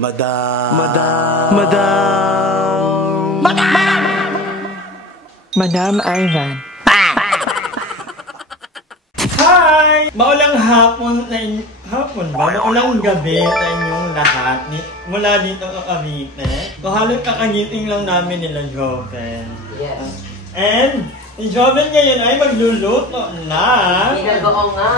Madam. Madam Ivan. Hi! Maulang hapon ba? Maulang gabi sa inyong lahat. Mula dito ka Cavite. So halos kakangiting lang namin nila Joven. Yes. And si Joven ngayon ay magluluto na. Ginagawa nga.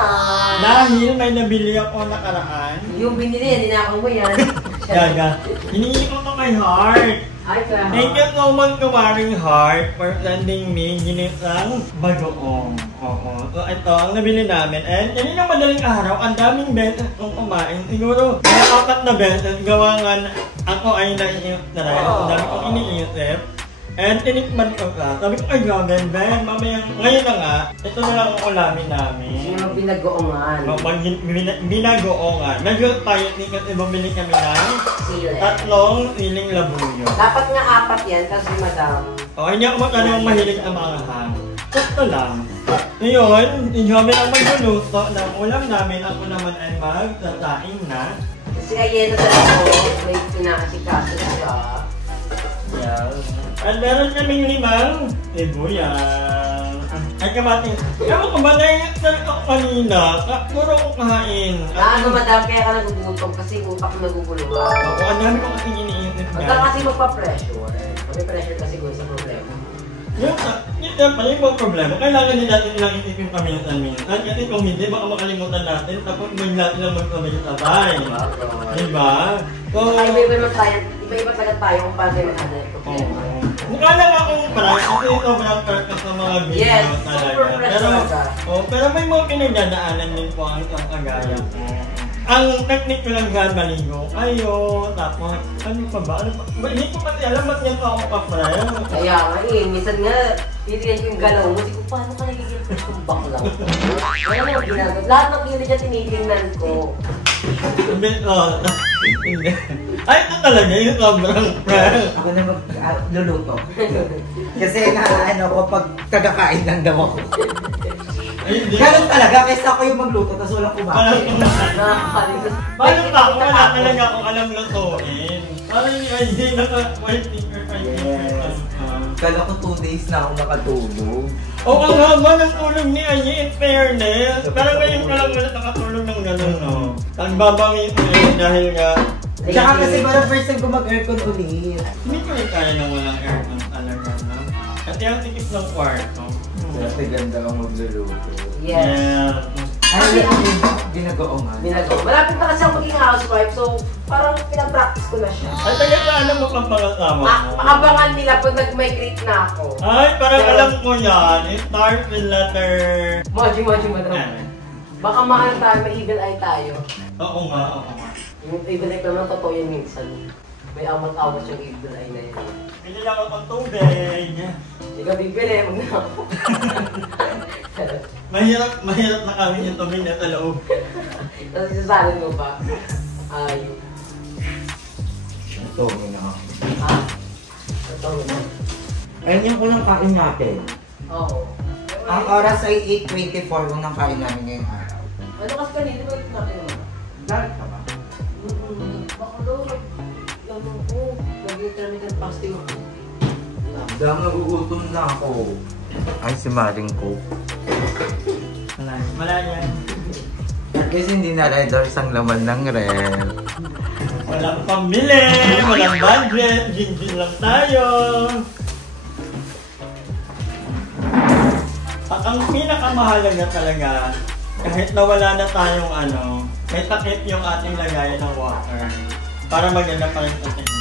Dahil may nabili ako nakaraan. Yung binili, ninakaw mo yan. Gaga. Hiningi ko to kay Heart. Ay, kaya. Thank you so much Kawaring Heart for sending me ginisang bagoong. Oo. So ito ang nabili namin. And kanina madaling araw, ang daming beses kong kumain. Siguro, may 4 na beses. Gawa nga ako ay naiinip na rin. Ang dami kong iniisip. And tinikman ko ka. Sabi ko, ay Joven, Ben, mamaya, ngayon na nga, ito na lang ang ulamin namin. Yung binagoongan. Binagoongan. Medyo tayo kasi bumili kami ng Sile. 3 siling labuyo. Dapat nga 4 yan kasi madam. O, hindi ako matanong mahilig na mga hang. Gusto lang. Ngayon, si Joven ang magluluto ng ulam namin. Ako naman ay magsasaing na. Kasi ayena sa ako, may pinakasikaso siya. Yeah. At meron kaming 5 sibuyas. Ay kamating. Ewan ko ba na-exert ako kanina? Puro ko kahain. Ano madam, kaya ka nagugutom kasi utak mo naguguluhan. Oo, ang dami ko kasing iniisip Huwag ka kasi magpa-pressure. May pressure kasi ko sa problema. Yung pala yung problema, kailangan din natin ilang isipin paminsan-minsan. Kasi kung hindi, baka makalimutan natin. Tapos magla lang magkabay-sabay. Diba? So, iba-iba talaga tayo kung paano tayo mag-handle yung problema. Mukha lang akong parang kasi sobrang perfect sa mga video yes, talaga. Pero may mga pinagdadaanan din po ang isang kagaya ko. Ang technique ko lang dyan, maligo kayo, tapos ano pa ba? Hindi ko kasi alam ba't yan pa ako kapray. Kaya nga minsan nga, titiyan ko yung galaw mo, hindi ko paano ka nagiging tumbak lang. Kaya nga ginagawa, lahat ng kilo dyan tinitingnan ko. Hindi. Ay, ito talaga yung sobrang fresh. Ako na magluluto. Kasi ano ko pag kagakain lang daw ako. Ganun talaga, kaysa ako yung magluto, tapos walang kumain. Paano ba ako? Wala talaga akong alam lutuin. Parang yung idea naka-white finger, 5 fingers. Kala ko 2 days na ako nakatulog. Oo, ang haba ng tulog ni Ayi, in fairness. Parang ngayon ka lang wala nakatulog ng gano'n, no? Nagbabangin dahil nga... Tsaka kasi parang first time ko mag-aircon ulit. Hindi ko rin kaya na walang aircon talaga, no? Kasi ang tikip ng kwarto. Kasi ganda ang magluluto. Yes. Ay, ginagaongan. Malapit na kasi ako maging housewife, so parang pinapractice ko na siya. Ay, taga saan mo pang pangasama mo? Maabangan nila pag nag-migrate na ako. Ay, parang alam ko yan. It starts with letter... Moji, madam. Baka mahal tayo, may evil eye tayo. Oo nga. Yung evil eye naman, totoo yan minsan. May awat-awat yung evil eye na yun. Pili lang ako ng tubig. Hindi ka bibili, mag na ako. Mahirap na kami yung tubig na sa loob. Tapos isasalin mo ba? Ay. Ito, na ako. Ha? Totoo na. Ayun yung unang kain natin. Oo. Ang oras ay 8:24 unang kain namin ngayong araw. Ano kasi kanina ba ito natin mo? Lahat ka ba? Baka daw, ano ko, nag-intermittent fasting ako. Dahil nagugutom na ako. Ay, si Maring ko. Wala yan. Kasi hindi na riders ang laman ng rel. Walang pambili, walang budget, gin lang tayo. Ang pinakamahalaga talaga, kahit nawala na tayong may takip yung ating lagayan ng water para maganda pa rin sa tingnan.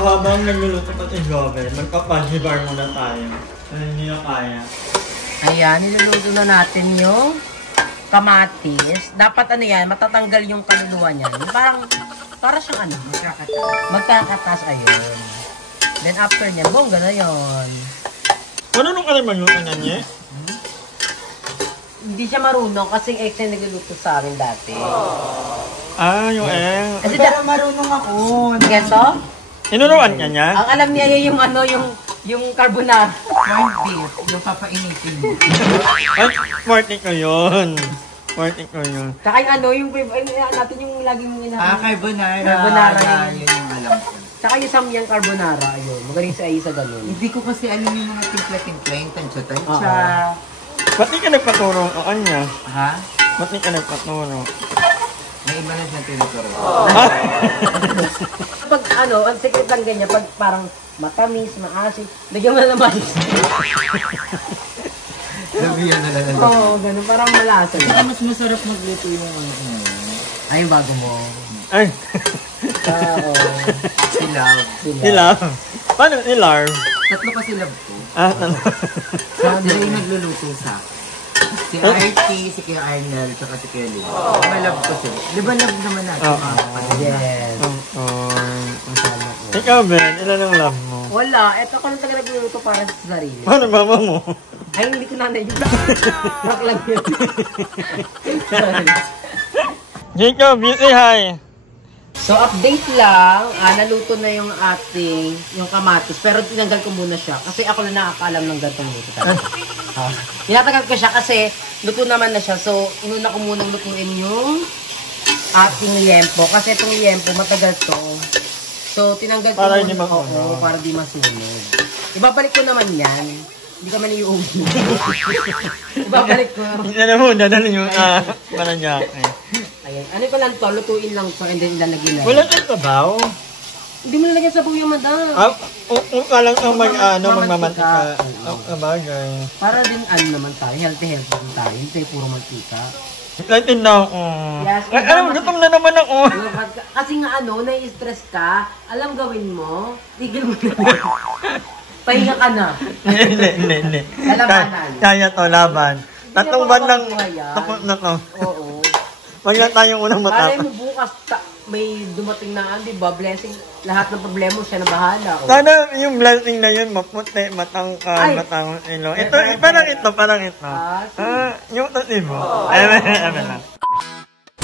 So habang nagluluto pa si Joven, magpa-fudgy bar muna tayo. Ano hindi yung kaya. Ayan, niluluto na natin yung kamatis. Dapat ano yan, matatanggal yung kaluluwa niyan. Para siyang ano, magkakatas, ayun. Then after niyan, bongga na yun. Ano nung alam mo niya? Hindi siya marunong kasi ex na nagluluto sa amin dati. Yung Kasi Pero marunong ako. Keso? Tinuruan ka niya? Ang alam niya yung ano, yung carbonara. Corned beef, yung papainitin mo. Ay, forte ko yun. Forte ko yun. Tsaka yung ano, yung natin yung laging Carbonara. Carbonara Yun yung alam ko. Tsaka yung samyang carbonara, yun. Magaling sa isa ganun. Hindi ko kasi alam yung mga timpla-timpla, yung tansya-tansya. Ba't di ka nagpaturo sa kanya? Ha? Ba't di ka nagpaturo? May iba na siyang tinuturo. Pag ano, ang secret lang ganyan, pag parang matamis, maasim, lagyan mo na naman. Labihan na lang. Oo, ganun, parang malasa. Saka mas masarap magluto yung ano. Ay, bago mo. Ay, Oo. Silaw. ilar. Paano ilar? Tatlo kasi love ko. Sila yung nagluluto sa akin. Si RT, si Kuya Arnel, tsaka si Kuya Lynn. Malove ko sila. Di ba love naman natin mga kapatid? Yes. Ikaw, Ben, ilan ang love mo? Wala, eto ako lang taga nagluluto para sa sarili. Paano mama mo? Ay, hindi ko nanay yung rock lang yun. Jacob, beauty hi! So, update lang, naluto na yung yung kamatis, pero tinanggal ko muna siya kasi ako lang nakakaalam ng gantong luto talaga. Tinatagal ko siya kasi luto naman na siya, so inuna ko munang lutuin yung ating liempo kasi itong liempo matagal to. So, tinanggal ko para muna. hindi Oo, para di masunog. Ibabalik ko naman yan. Hindi ka man iuwi. Ibabalik ko. Hindi na mo, dadalhin yung mananyak. Ayan. Ano ko lang to? Lutuin lang to and then ilalagay na. Wala kang sabaw? Hindi mo nalagyan sa buyo, madam. Kung ka lang ang magmamantika. Bagay. Para din naman tayo. Healthy din tayo. Hindi puro mantika. Excited na ako. Yes, Ay, gutom na naman ako. Kasi nga nai-stress ka, alam gawin mo, tigil mo na. Pahinga ka na. Hindi. Lalabanan. Kaya to, laban. Tatlong bandang tapos na to. Oo. Wag lang tayong unang Malay matapos. mo bukas, may dumating na, di ba, blessing, lahat ng problema siya na bahala. Sana yung blessing na yun, maputi, matangkad, matangos ilo. Ito, parang ito. Yung tatibo. Eme lang.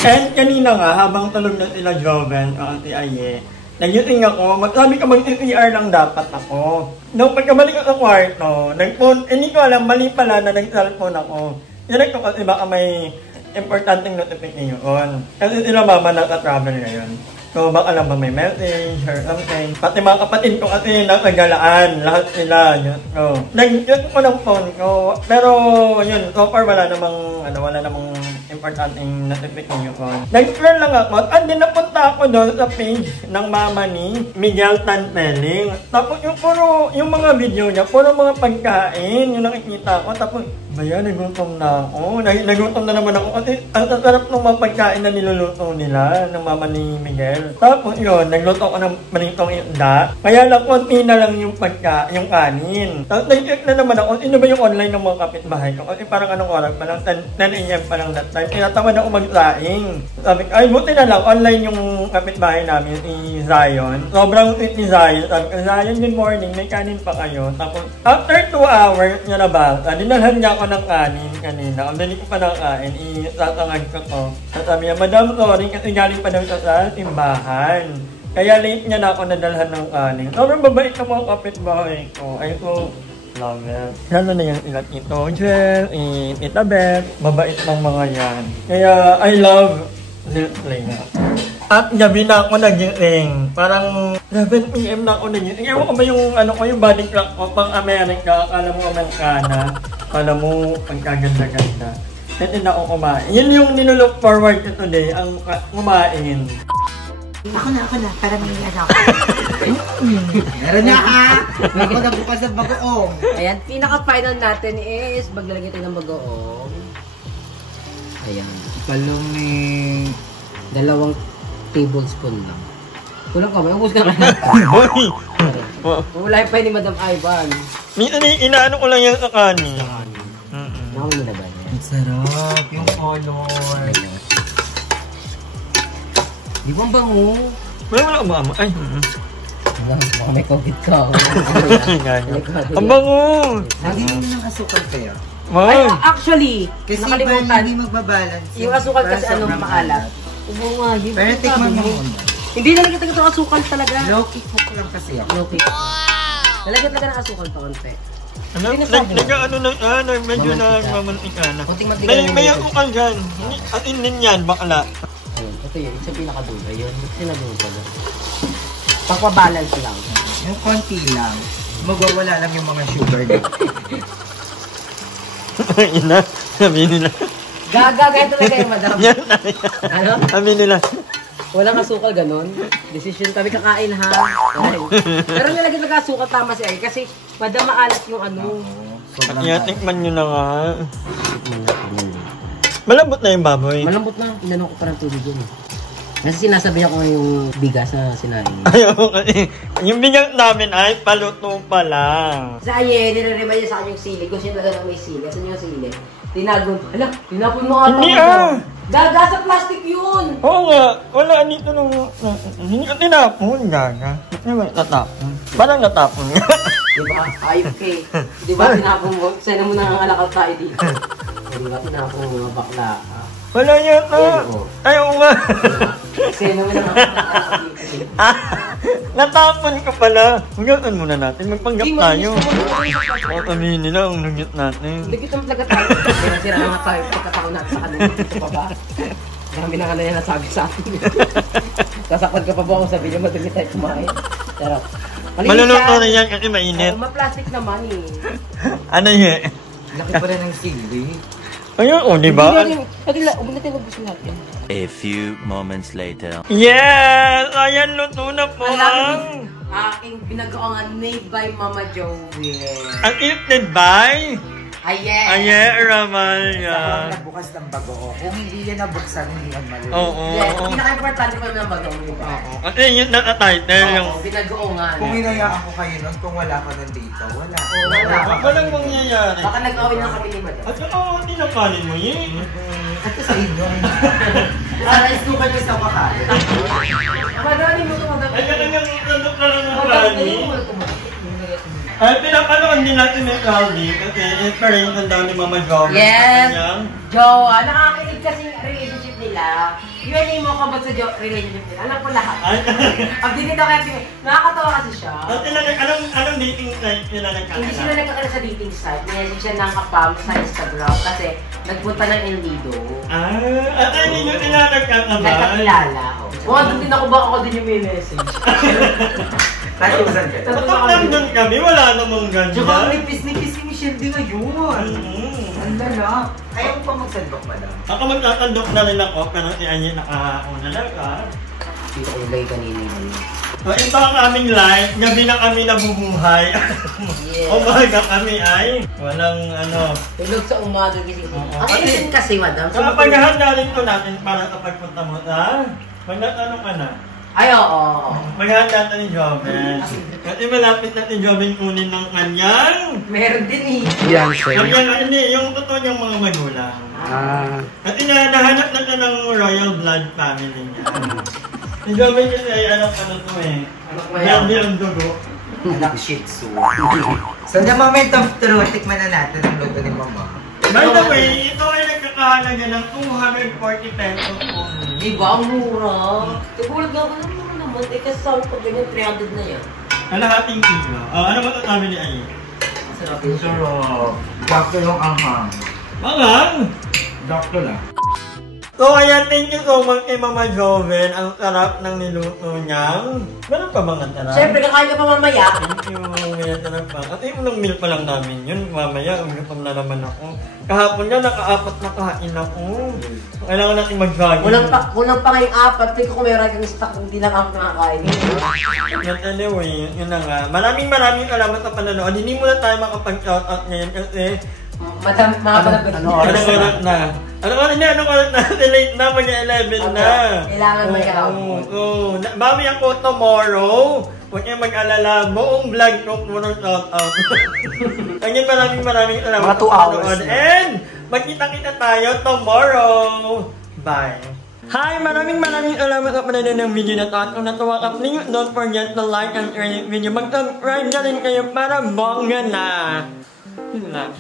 And kanina nga, habang tulog na sila Joven, o Auntie Aye, nag-yuting ako, sabi ka mag-CR lang dapat ako. Nung pagkabalik ko sa kwarto, hindi ko alam, mali pala na nag-cellphone ako. Yan ko kasi baka may importanteng notification. Kasi sila mama nasa-travel ngayon. So baka lang ba may message or something. Pati mga kapatid ko kasi nakagalaan. Lahat sila. So, nag-check ko ng phone ko. Pero yun, so far wala namang importanteng notification. Nag-scroll lang ako at din napunta ako doon sa page ng mama ni Miguel Tanpeling. Tapos yung mga video niya, puro mga pagkain yung nakikita ko. Tapos, baya, nagutom na ako. Nagutom na naman ako kasi ang sarap ng mga pagkain na niluluto nila ng mama ni Miguel. Tapos yun, nagluto ko ng manitong isda. Kaya lang, konti na lang yung kanin. Tapos nag-check na naman ako, sino ba yung online ng mga kapitbahay ko? Kasi parang anong oras pa lang, 10 AM pa lang that time. Kaya tama na ako magsaing. Sabi ko, ay buti na lang, online yung kapitbahay namin, si Zion. Sobrang sweet ni Zion. Sabi ko, Zion, good morning, may kanin pa kayo. Tapos, after 2 hours niya na ba, dinalhan niya ako ng kanin kanina. Ang dali ko pa nakain, itatangag ko to. Sabi niya, Madam, sorry, kasi galing pa daw siya sa timbahan. Kaya late niya na ako nadalhan ng kanin. Sobrang babait ng mga kapitbahay ko. Ay ko, love it. Lalo na yung ilat ito, Jel, Tita Beth, babait ng mga yan. Kaya, I love Ziltling. At gabi na ako nag-ring. Parang 7 PM na ako nag-ring. Ewan ko ba yung body clock ko pang Amerika, akala mo Amerikana. Akala mo pagkaganda-ganda. Hindi na ako kumain. Yun yung nilook forward ko today, ang kumain. Ako na. Para may anak. Meron na ha! Ako na bukas ng bagoong. Ayan, pinaka-final natin is maglalagay tayo ng bagoong. Ayan. Palumi. 2 tablespoon lang. Kulang ka ba? Ubus ka na. Hoy! Wala pa ni Madam Ivan. Minsan inaano ko lang yung sa kanin. Nakawin mo na ba niya? Sarap. Yung color. Di ba ang bango? Wala ba? Ay. Baka may COVID ka. Ang bango! Lagi mo ng asukal kaya. Ay, Wow! actually, Kasi nakalimutan. hindi magbabalance. Yung asukal kasi maalat. Oo nga, yun. Pero tikman mo muna. Hindi na kita ng asukal talaga. Low-key cook lang kasi ako. Okay. Nalagyan talaga ng asukal pa konti. Ano? Medyo nagmamantik ka na. Kunting mantika lang. May ako kang dyan. At inin yan, bakla. Ayun, ito yun. Ito yung pinakadulo. Ayun, sinadulo ko lang. Pagpabalance lang. Yung konti lang. Magwawala lang yung mga sugar dito. Ina, sabihin nila. Gagagay talaga yung madam. Ano? Sabihin nila. Walang asukal, ganun. Decision kami kakain, ha? Okay. Pero nilagyan ng asukal, tama si Ay. Kasi madam maalat yung ano. At iatikman nyo na nga. Malambot na yung baboy. Malambot na. Inano ko pa ng tubig yun. Kasi sinasabihan ko yung bigas na sinabi. Ayaw kasi. Yung bigas namin ay paluto pa lang. Sa Aye, nire-remind niya sa akin yung sili. Gusto niya talaga may sili. Asan yung sili? Tinagong. Hala, tinapon mo nga. Hindi ah! Gaga sa plastic yun! Oo nga. Wala dito nung... Hindi ka tinapon, gaga. Hindi ba natapon? Parang natapon nga. Diba? Ayop kay. Diba tinapon mo? Sana mo nangangalakal tayo dito. Diba tinapon mo bakla? Wala yata. Ayaw nga. Sana mo nangangalakal dito. Natapon ka pala. Huwag muna natin. Magpanggap tayo. O, aminin nila ang nugyot natin. Hindi kita talaga tayo. Sira na nga tayo pagkataon natin sa kanila. Ito pa ba? Marami na ka na yan nasabi sa atin. Sasaktan ka pa ba kung sabi niyo madali tayo kumain? Sarap. Maluluto na yan kasi mainit. Ma-plastic naman eh. Ano yun? Laki pa rin ng sili. Ayun, o, diba? Huwag natin lubos natin. A few moments later. Yes! Ayan, luto na po ang... Aking pinag-oongan made by Mama Joey. Ang edited by... Ayen! Ayen Ramalia. Nagbukas ng bago. Kung hindi yan nabuksan, hindi yan maluluto. Oo. Yes, pinaka-importante pa ng bagong yun. Kasi yun nakatitle yung... Oo, pinag-oongan. Kung hinayaan ko kayo nun, kung wala ka nandito, wala. Wala. Walang mangyayari. Baka nag-awin lang kami ni Madam. At oo, tinapalin mo yun. Ito sa inyo. Para istukan nyo sa kakain. Madami mo ito, Madam. Ay, ganang nandok na lang ng plani. Ay, pinapanood din natin may Caldi kasi inspiration daw ni Mama Joey. Yes! Kanyang... Jowa, nakakilig kasi yung relationship nila. Q&A mo ka ba sa relationship nila? Alam ko lahat. Ay, Pag dinito kaya nakakatawa kasi siya. anong dating site nila nagkakala? Hindi sila nagkakala sa dating site. Message siya ng kapam sa Instagram kasi nagpunta ng El Nido. At ay, hindi nyo sila nagkakabal. Nagkakilala. Kung ano din ako, baka ako din yung may message. Tatusan ka. Kapag nandun kami, wala namang ganyan. Tsaka ang nipis-nipis si Michelle di ngayon. Ang lala. Ayaw pa magsandok, madam. Ako magkakandok na rin ako, pero si Anye nakauna lang ka. Dito ko lay kanina yun. So, ito ang aming life. Gabi na kami nabubuhay. Yes. Umaga kami ay walang ano. Tulog sa umaga gising. Oo. Ang innocent kasi, madam. So, paghahanda rin ko natin para kapag punta mo sa... Magtatanong ka na. Ay, oo. Maghahanda natin ni Joven. Kasi malapit natin Joven kunin ng kanyang... Meron din eh. Kanyang, hindi, yung totoo niyang mga magulang. Kasi nahanap na ng royal blood family niya. Si Joven kasi ay anak to eh. Anak mo yan. Grabe ang dugo. Anak shih tzu. So, the moment of truth, tikman na natin ang luto ni Mama. By the way, ito ay nagkakahalaga ng 240 pesos only. Diba? Ang mura. Nagulat nga ako ng mura naman. Eh, kasi sabi ko ganyan, 300 na yan. Kalahating kilo. Ano ba ito sabi ni Ayi? Sarap yun. So, doctor yung anghang. Mangang! Doctor lang. So, ayan, thank you so much kay Mama Joven. Ang sarap ng niluto niyang. Meron pa bang sarap? Siyempre, kakain ka pa mamaya. Thank you, may sarap pa. At unang meal pa lang namin yun. Mamaya, uminom na naman ako. Kahapon niya, naka-apat na kain ako. Kailangan natin mag-jogging. Kulang pa ngayong apat. Tingko kung meron kang stock, hindi lang ako nakakain. But anyway, yun na nga. Maraming salamat sa panonood. Hindi muna tayo makapag-shoutout ngayon kasi Mga palabot. Anong oras na? Anong oras na? Late na, mag-11 na. Kailangan mag-out. Oo. Bawi ako tomorrow. Huwag kayong mag-alala. Buong vlog ko puro shout out. Kanya maraming salamat. Mga 2 hours. And Magkita-kita tayo tomorrow. Bye. Hi! Maraming salamat sa panonood ng video na to. At kung natuwa ka, please don't forget to like and share this video. Mag-subscribe na rin kayo para bongga na. Yun lang.